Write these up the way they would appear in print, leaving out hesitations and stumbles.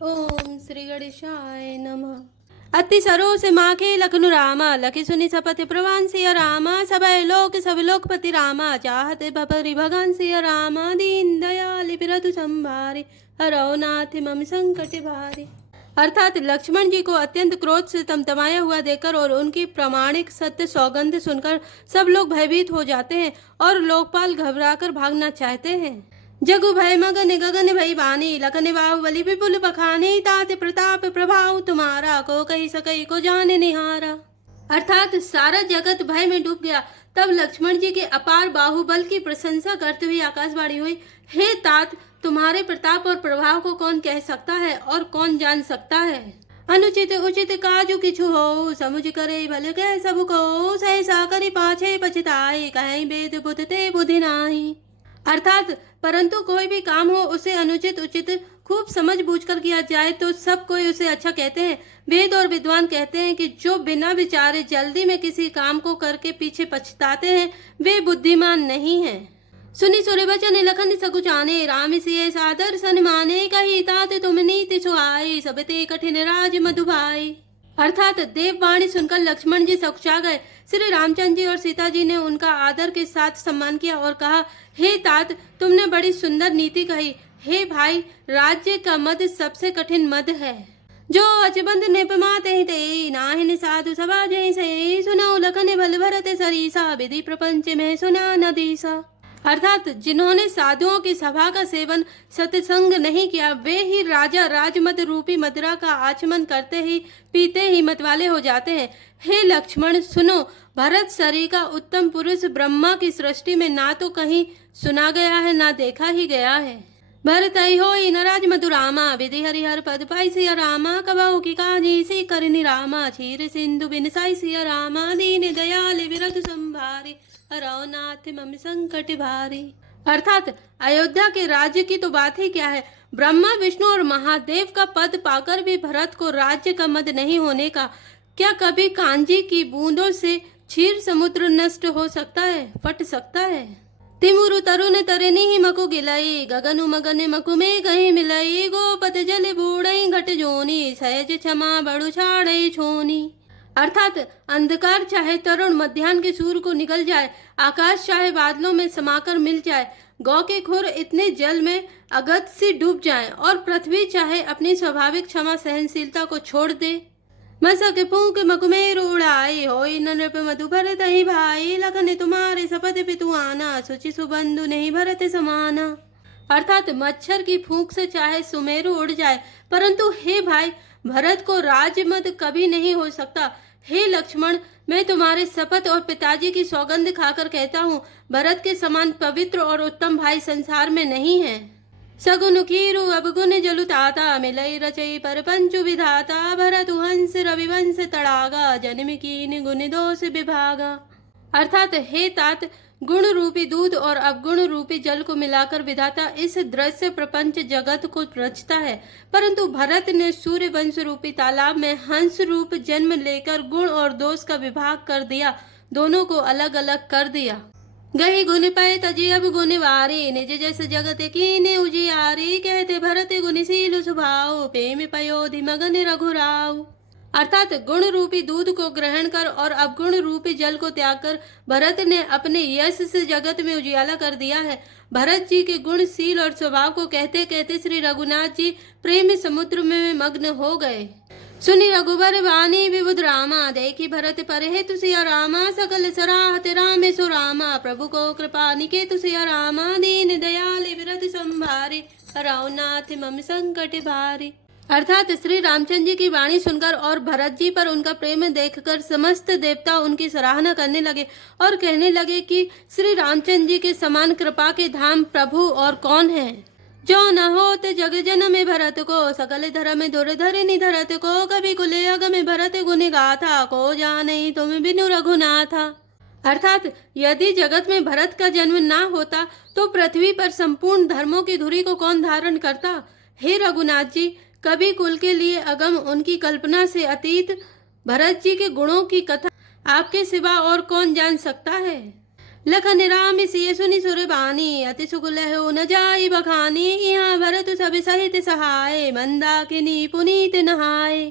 ओम श्री गणेशाय नमः। अति सरो से माखे लखनु रामा, लखी सुनी सपति प्रवान सिया रामा। सबय लोक सब लोकपति रामा, चाहते भपरि भगवान सिया रामा। दीन दयाल बिरतु संभारे, हरौ नाथ मम संकट भारे। अर्थात लक्ष्मण जी को अत्यंत क्रोध से तमतमाया हुआ देखकर और उनकी प्रामाणिक सत्य सौगंध सुनकर सब लोग भयभीत हो जाते हैं और लोकपाल घबराकर भागना चाहते हैं। जगु भय मगन गगन भई बानी, लखन बाहुबली विपुल बखानी। तात प्रताप प्रभाव तुम्हारा, को कही सकई को जाने निहारा। अर्थात सारा जगत भय में डूब गया। तब लक्ष्मण जी के अपार बाहुबल की प्रशंसा करते हुए आकाशवाणी हुई, हे तात, तुम्हारे प्रताप और प्रभाव को कौन कह सकता है और कौन जान सकता है। अनुचित उचित काजु किछु हो, समुझ करे भले कह सब को। सहसा करी पाछे पछताए, कहीं वेद बुध ते बुद्धि नाही। अर्थात परंतु कोई भी काम हो उसे अनुचित उचित खूब समझ बूझकर किया जाए तो सब कोई उसे अच्छा कहते हैं। वेद और विद्वान कहते हैं कि जो बिना विचारे जल्दी में किसी काम को करके पीछे पछताते हैं वे बुद्धिमान नहीं हैं। सुनी सुर बचन लखन सकुचाने, राम सिय सादर सन माने। कही तात तुम नीति सुहाई, सब ते कठिन राज मधुभाई। अर्थात देववाणी सुनकर लक्ष्मण जी सकुचा गए। श्री रामचंद्र जी और सीता जी ने उनका आदर के साथ सम्मान किया और कहा, हे तात, तुमने बड़ी सुंदर नीति कही। हे भाई, राज्य का मद सबसे कठिन मद है। जो अचबंद निपमाते ते, नाहिन साधु सभा जैसे। सुनाओ लखन बल भरत सरीसा, विधि प्रपंच में सुना नदीसा। अर्थात जिन्होंने साधुओं की सभा का सेवन सत्संग नहीं किया वे ही राजा राजमद रूपी मदिरा का आचमन करते ही पीते ही मतवाले हो जाते हैं। हे लक्ष्मण सुनो, भरत सरी का उत्तम पुरुष ब्रह्मा की सृष्टि में ना तो कहीं सुना गया है ना देखा ही गया है। भरत होई नराज मधुरामा, विधि हरिहर पद पाई सिया रामा। कबहु की काजी सी करनी रामा, क्षीर सिंधु बिनसाई सिया रामा। दीन दयाल विरत संभारे, हरौ नाथ मम संकट भारी। अर्थात अयोध्या के राज्य की तो बात ही क्या है, ब्रह्मा विष्णु और महादेव का पद पाकर भी भरत को राज्य का मद नहीं होने का। क्या कभी कांजी की बूंदों से क्षीर समुद्र नष्ट हो सकता है, फट सकता है। तिमुरु तरुण तरनी ही मकु गिलाई, गगनु मगन मकु में कहीं मिलाई। गोपत जल बूढ़ई घट जोनी, सहज क्षमा बड़ु छाड़ई छोनी। अर्थात अंधकार चाहे तरुण मध्याह्न के सूर्य को निकल जाए, आकाश चाहे बादलों में समाकर मिल जाए, गौ के खुर इतने जल में अगत सी डूब जाए और पृथ्वी चाहे अपनी स्वाभाविक क्षमा सहनशीलता को छोड़ दे। मसक फूंक मकुमेर उड़ाई, होई न नृप मधु भरत ही भाई। लखन तुम्हारे सपथ पितु आना, सुचि सुबंधु नहीं भरत समाना। अर्थात मच्छर की फूंक से चाहे सुमेरु उड़ जाए परंतु हे भाई, भरत को राजमद कभी नहीं हो सकता। हे लक्ष्मण, मैं तुम्हारे शपथ और पिताजी की सौगंध खाकर कहता हूँ, भरत के समान पवित्र और उत्तम भाई संसार में नहीं है। सगुन खीरु अवगुण जलु ताता, मिलई रचई पर पंचु विधाता। भरत हंस रविवंश तड़ागा, जन्म कीन गुण दोष विभागा। अर्थात हे तात, गुण रूपी दूध और अवगुण रूपी जल को मिलाकर विधाता इस दृश्य प्रपंच जगत को रचता है, परंतु भरत ने सूर्य वंश रूपी तालाब में हंस रूप जन्म लेकर गुण और दोष का विभाग कर दिया, दोनों को अलग अलग कर दिया। गही गुण पय तजी अब गुण वारी, निज जैसे जगत कीने उजियारी। कहते भरत गुणशील स्वभाव, प्रेम पयोधि मगन रघुराव। अर्थात गुण रूपी दूध को ग्रहण कर और अवगुण रूपी जल को त्याग कर भरत ने अपने यश से जगत में उजियाला कर दिया है। भरत जी के गुणशील और स्वभाव को कहते कहते श्री रघुनाथ जी प्रेम समुद्र में मग्न हो गए। सुनी रघुबर वाणी विबुध रामा, देखी भरत पर हेतु सिया रामा। सकल सराहत रामेशु रामा, प्रभु को कृपा निकेतु सिया रामा। दीन दयाल विरत संभारे, हरौ नाथ मम संकट भारी। अर्थात श्री रामचंद्र जी की वाणी सुनकर और भरत जी पर उनका प्रेम देखकर समस्त देवता उनकी सराहना करने लगे और कहने लगे कि श्री रामचंद्र जी के समान कृपा के धाम प्रभु और कौन है। जो न होत जग जन में भरत को, सकल धर्म दुर्धर निधरत को। कभी कुले अग में भरत गुण गाथा, को जाने तुम बिनु रघुनाथा। अर्थात यदि जगत में भरत का जन्म ना होता तो पृथ्वी पर संपूर्ण धर्मों की धुरी को कौन धारण करता। हे रघुनाथ जी, कभी कुल के लिए अगम उनकी कल्पना से अतीत भरत जी के गुणों की कथा आपके सिवा और कौन जान सकता है। लखन राम सिय सुनि सुर बानी, अति सुख लहो न जाई बखानी। यहाँ भरत सब सहित सहाय, मंदाकिनी पुनीत नहाय।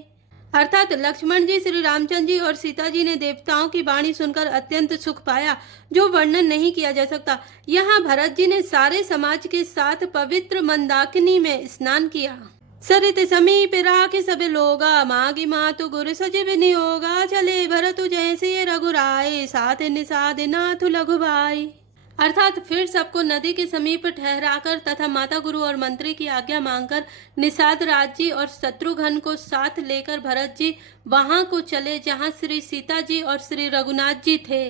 अर्थात लक्ष्मण जी, श्री रामचंद्र जी और सीता जी ने देवताओं की वाणी सुनकर अत्यंत सुख पाया, जो वर्णन नहीं किया जा सकता। यहाँ भरत जी ने सारे समाज के साथ पवित्र मंदाकिनी में स्नान किया। सरित समीप राखे सब लोगा, मागी मातु गुरु सचिव नियोगा। चले भरत जैसे रघुराय, साथ निषाद नाथ लघु भाई। अर्थात फिर सबको नदी के समीप ठहराकर तथा माता गुरु और मंत्री की आज्ञा मांगकर निषाद राज जी और शत्रुघ्न को साथ लेकर भरत जी वहां को चले जहां श्री सीता जी और श्री रघुनाथ जी थे।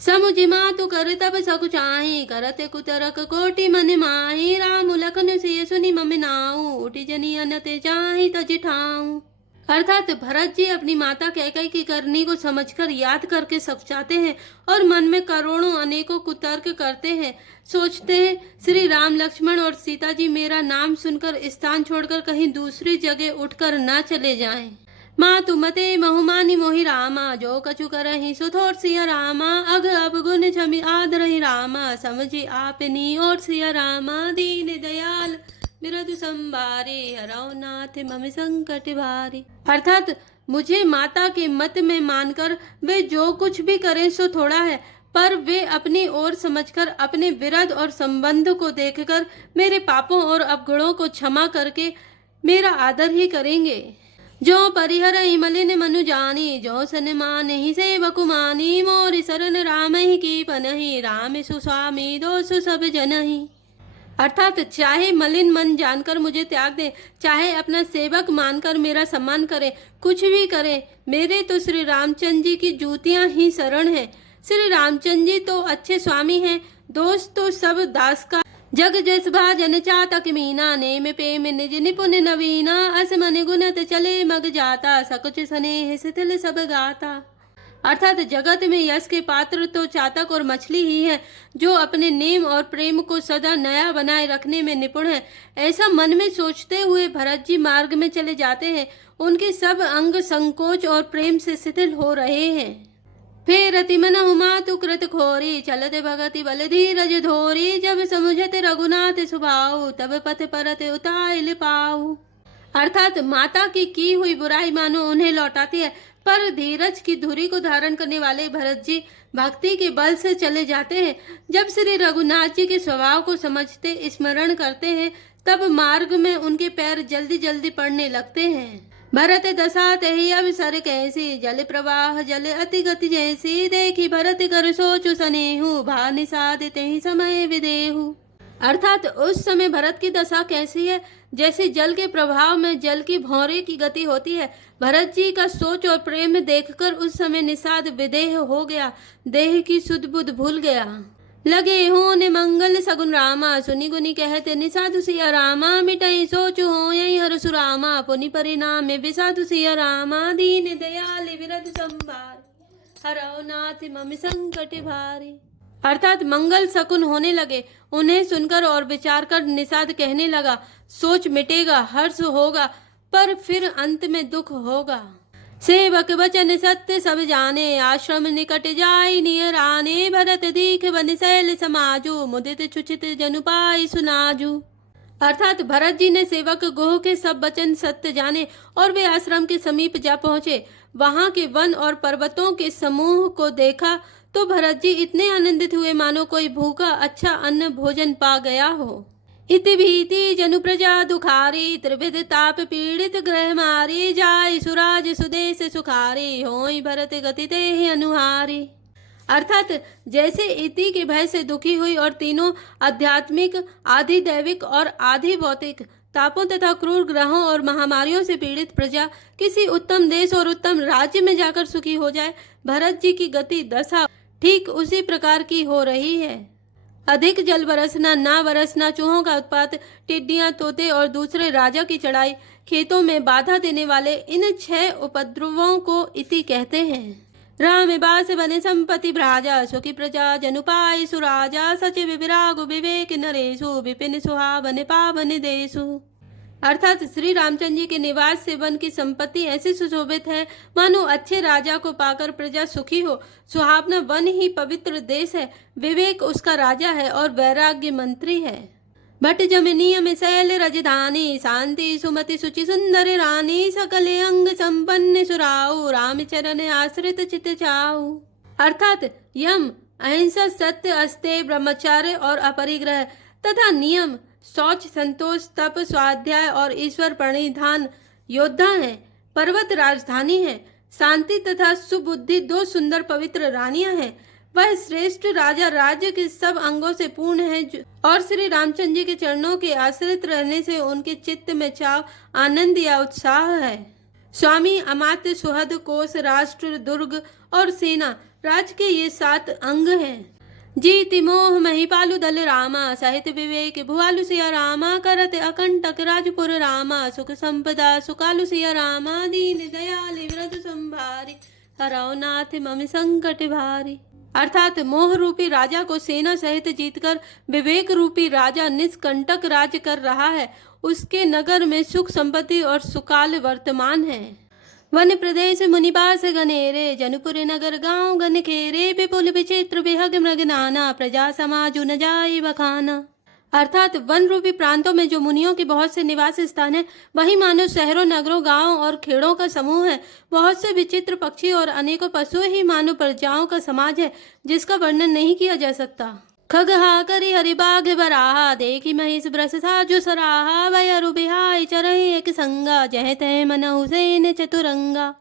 समुझ मातु कर तब सकुचाही, करते कुतरक कोटि मन माही। राम लखन सिय सुनि मम नाऊ, उठी जनी अनते जाहि तज ठाऊ। अर्थात भरत जी अपनी माता कैकेयी की करनी को समझकर याद करके सकुचाते हैं और मन में करोड़ों अनेकों कुतर्क करते हैं। सोचते हैं श्री राम लक्ष्मण और सीता जी मेरा नाम सुनकर स्थान छोड़कर कहीं दूसरी जगह उठकर न चले जाएं। मातु मते बहुमानी मोहि रामा, जो कछु करहि सुथोर सिया रामा। अग अब गुण छमि आदरहि रामा, समझि आपनी और सिया रामा। दीन दयाल बिरधु संबारे, हरौ नाथ मम संकट भारी। अर्थात मुझे माता के मत में मानकर वे जो कुछ भी करें सो थोड़ा है, पर वे अपनी ओर समझकर अपने विरध और संबंध को देखकर मेरे पापों और अवगुणों को क्षमा करके मेरा आदर ही करेंगे। जो परिहर मलिन मनु जानी, जो सन मानहि सेवक मानी। मोरि शरण राम ही की पनहि, राम सुस्वामी दोषु सब जनहि। अर्थात चाहे मलिन मन जानकर मुझे त्याग दे, चाहे अपना सेवक मानकर मेरा सम्मान करे, कुछ भी करे, मेरे तो श्री रामचंद्र जी की जूतियां ही शरण है। श्री रामचंद्र जी तो अच्छे स्वामी हैं, दोस्त तो सब दास का। जग जस भाजन चातक मीना, नेम प्रेम निज निपुण नवीना। अस मन गुणत चले मग जाता, सकुच स्नेह शिथिल सब गाता। अर्थात जगत में यश के पात्र तो चातक और मछली ही है, जो अपने नेम और प्रेम को सदा नया बनाए रखने में निपुण है। ऐसा मन में सोचते हुए भरत जी मार्ग में चले जाते हैं। उनके सब अंग संकोच और प्रेम से शिथिल हो रहे हैं। फिर अति मन मातु कृत खोरी, चलत भगति बल धीरज धोरी। जब समुझत रघुनाथ सुभाऊ, तब पथ परत उताइल पाऊ। अर्थात माता की हुई बुराई मानो उन्हें लौटाती है, पर धीरज की धुरी को धारण करने वाले भरत जी भक्ति के बल से चले जाते हैं। जब श्री रघुनाथ जी के स्वभाव को समझते स्मरण करते हैं, तब मार्ग में उनके पैर जल्दी जल्दी पड़ने लगते हैं। भरत दशा तहि अवसर कैसी, जल प्रवाह जल अति गति जैसी। देखी भरत कर सोचु सनेहु, भा निषाद तेहि समय विदेहु। अर्थात उस समय भरत की दशा कैसी है, जैसे जल के प्रभाव में जल की भौरे की गति होती है। भरत जी का सोच और प्रेम देखकर उस समय निषाद विदेह हो गया, देह की सुध बुध भूल गया। लगे होने मंगल सगुन रामा, सुनि गुनि कहते निषादु सिया रामा। मिटई सोचु हो यही हर सुरामा, पुनि परिणाम विषादु सिया रामा। दीन दयाल विरध संभार, हरौ नाथ मम संकट भारी। अर्थात मंगल शकुन होने लगे। उन्हें सुनकर और विचार कर निषाद कहने लगा, सोच मिटेगा, हर्ष होगा, पर फिर अंत में दुख होगा। सेवक वचन सत्य सब जाने, आश्रम निकट जाई नियराने। भरत दीख बन शैल समाजू, मुदित छुचित जनु पाई सुनाजू। अर्थात भरत जी ने सेवक गोह के सब वचन सत्य जाने और वे आश्रम के समीप जा पहुंचे। वहां के वन और पर्वतों के समूह को देखा तो भरत जी इतने आनंदित हुए मानो कोई भूखा अच्छा अन्न भोजन पा गया हो। इति भीति जनु प्रजा दुखारी, त्रिविध ताप पीड़ित ग्रह मारी। जाय सुराज सुदेश सुखारी, होई भरत गति तेहि अनुहारी। अर्थात जैसे इति के भय से दुखी हुई और तीनों आध्यात्मिक, आधि दैविक और आधि भौतिक तापों तथा क्रूर ग्रहों और महामारियों से पीड़ित प्रजा किसी उत्तम देश और उत्तम राज्य में जाकर सुखी हो जाए, भरत जी की गति दशा ठीक उसी प्रकार की हो रही है। अधिक जल बरसना, ना बरसना, चूहों का उत्पात, टिड्डियां, तोते और दूसरे राजा की चढ़ाई, खेतों में बाधा देने वाले इन 6 उपद्रवों को इति कहते हैं। राम बास बने संपत्ति भ्राजा, सुखी प्रजा जनु पाई सुराजा। सचिव विराग विवेक नरेशु, विपिन सुहावन पावन देशु। अर्थात श्री रामचंद्र जी के निवास से वन की संपत्ति ऐसी सुशोभित है मानो अच्छे राजा को पाकर प्रजा सुखी हो। सुहावना वन ही पवित्र देश है, विवेक उसका राजा है और वैराग्य मंत्री है। भट जमनीय शैल रजधानी, शांति सुमति सुचि सुंदर रानी, सकले अंग संपन्न सुराऊ, रामचरण आश्रित चित चाऊ। अर्थात यम, अहिंसा, सत्य, अस्तेय, ब्रह्मचर्य और अपरिग्रह तथा नियम, शौच, संतोष, तप, स्वाध्याय और ईश्वर प्रणिधान योद्धा हैं। पर्वत राजधानी है। शांति तथा सुबुद्धि दो सुंदर पवित्र रानियां हैं। वह श्रेष्ठ राजा राज्य के सब अंगों से पूर्ण है और श्री रामचंद्र जी के चरणों के आश्रित रहने से उनके चित्त में चाव, आनंद या उत्साह है। स्वामी, अमात्य, सुहद, कोश, राष्ट्र, दुर्ग और सेना राज के ये 7 अंग हैं। जीति मोह महिपालु दल रामा, साहित्य विवेक भुआलु सिया रामा, करत अकंटक राजपुर रामा, सुख संपदा सुकालु सिया रामा, दीन दयाल व्रत संभारी, हराओ नाथ मम संकट भारी। अर्थात मोह रूपी राजा को सेना सहित जीतकर विवेक रूपी राजा निष्कंटक राज कर रहा है। उसके नगर में सुख संपत्ति और सुकाल वर्तमान है। वन प्रदेश मुनिपास गनेरे, जनपुर नगर गांव गन खेरे, विपुल विचित्र विहग मृग नाना, प्रजा समाज न जाए बखाना। अर्थात वन रूपी प्रांतों में जो मुनियों के बहुत से निवास स्थान है, वही मानो शहरों, नगरों, गांवों और खेड़ों का समूह है। बहुत से विचित्र पक्षी और अनेकों पशु ही मानो प्रजाओं का समाज है, जिसका वर्णन नहीं किया जा सकता। खग हा करी हरि बाघ बराहा, देखी महिष ब्रस साजु सराहा, वयरु बिहाई चरहि एक संगा, जह तह मन हुसैन चतुरंगा।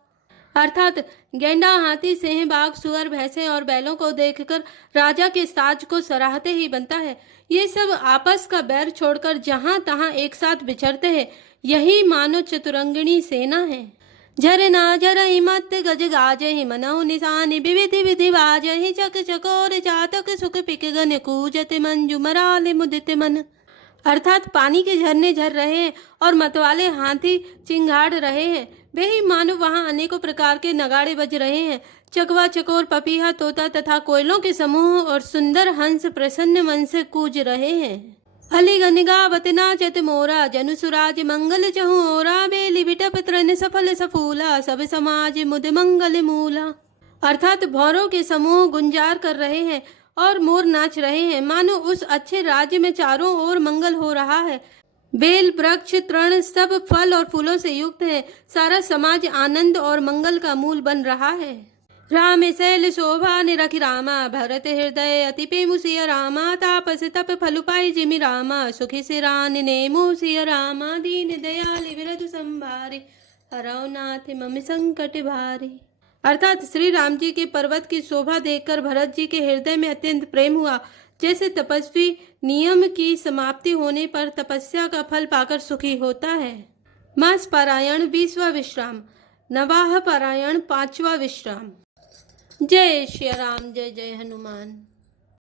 अर्थात गेंडा, हाथी, सिंह, बाघ, सुअर, भैंसे और बैलों को देखकर राजा के साज को सराहते ही बनता है। ये सब आपस का बैर छोड़कर जहां तहां एक साथ विचरते हैं। यही मानो चतुरंगिणी सेना है। झरना झरहि मत गज गाजहि, मनहु निशानि विविधि विधि बाजहि, चक चकोर चातक सुख पिक गन, कूजत मंजु मराल मुदित मन। अर्थात पानी के झरने झर रहे हैं और मतवाले हाथी चिंगाड़ रहे हैं। वे ही मानो वहां अनेकों प्रकार के नगाड़े बज रहे हैं। चकवा, चकोर, पपीहा, तोता तथा कोयलों के समूह और सुंदर हंस प्रसन्न मन से कूज रहे हैं। अलिगन गावत नाचत मोरा, जनु सुराज मंगल चहु ओरा, बेली बिटप त्रन सफल सफूला, सब समाज मुद मंगल मूला। अर्थात भौरों के समूह गुंजार कर रहे हैं और मोर नाच रहे हैं। मानो उस अच्छे राज्य में चारों ओर मंगल हो रहा है। बेल, वृक्ष, तृण सब फल और फूलों से युक्त है। सारा समाज आनंद और मंगल का मूल बन रहा है। राम शैल शोभा निरखि रामा, भरत हृदय अति प्रेमु सिया रामा, तापस तप फल पाई जिमि रामा, सुखी सिरान नेमु सिया रामा, दीन दयाल विरध संभारे, हरौ नाथ मम संकट भारी। अर्थात श्री राम जी के पर्वत की शोभा देखकर भरत जी के हृदय में अत्यंत प्रेम हुआ। जैसे तपस्वी नियम की समाप्ति होने पर तपस्या का फल पाकर सुखी होता है। मास पारायण 20वां विश्राम, नवाह पारायण 5वां विश्राम। जय श्री राम, जय जय हनुमान।